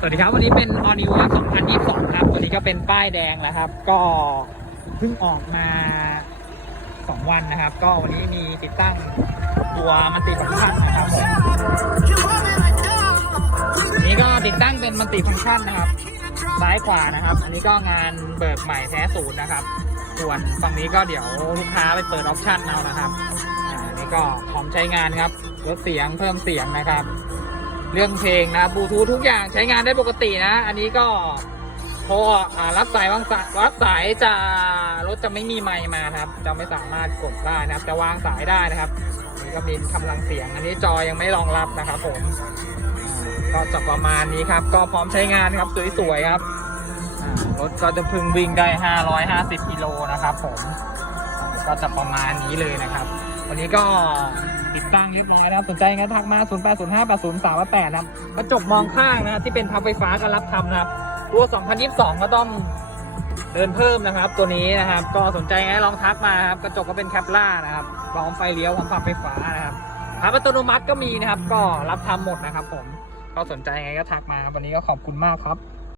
สวัสดีครับวันนี้เป็น All New 2022 ครับวันนี้ก็เป็นป้ายแดงแล้วครับ ก็เพิ่งออกมา 2 วันนะครับ ก็วันนี้มีติดตั้งตัวมันติฟังก์ชันนะครับผมนนี้ก็ติดตั้งเป็นมันติฟังก์ชันนะครับ ซ้ายขวานะครับ อันนี้ก็งานเบิกใหม่แท้ศูนย์นะครับ ส่วนฝั่งนี้ก็เดี๋ยวลูกค้าไปเปิดออปชั่นเอานะครับ อ่าอันนี้ก็พร้อมใช้งานครับลดเสียงเพิ่มเสียงนะครับ เรื่องเพลงนะบลูทูธทุกอย่างใช้งานได้ปกตินะ อันนี้ก็พออ่ารับสายวางสายรับสายจะรถจะไม่มีไมค์มาครับ จะไม่สามารถกดได้นะครับ จะวางสายได้นะครับนนี้ก็มีกำลังเสียง อันนี้จอยังไม่รองรับนะครับผมก็จะประมาณนี้ครับ ก็พร้อมใช้งานครับสวยๆครับรถก็จะพึงวิ่งได้ 550กิโลนะครับผม ก็จะประมาณนี้เลยนะครับ วันนี้ก็ติดตั้งเรียบร้อยนะครับสนใจงั้นทักมา 0 8 0 5 8 0 3 8นะครับกระจกมองข้างนะที่เป็นพับไฟฟ้าก็รับทำนะครับตัว 2022 ก็ต้องเดินเพิ่มนะครับ ตัวนี้นะครับ ก็สนใจงั้นลองทักมาครับกระจกก็เป็นแคปล่านะครับพร้อมไฟเลี้ยวพร้อมพับไฟฟ้านะครับพับอัตโนมัติก็มีนะครับ ก็รับทำหมดนะครับ ผมก็สนใจไงก็ทักมาวันนี้ก็ขอบคุณมากครับ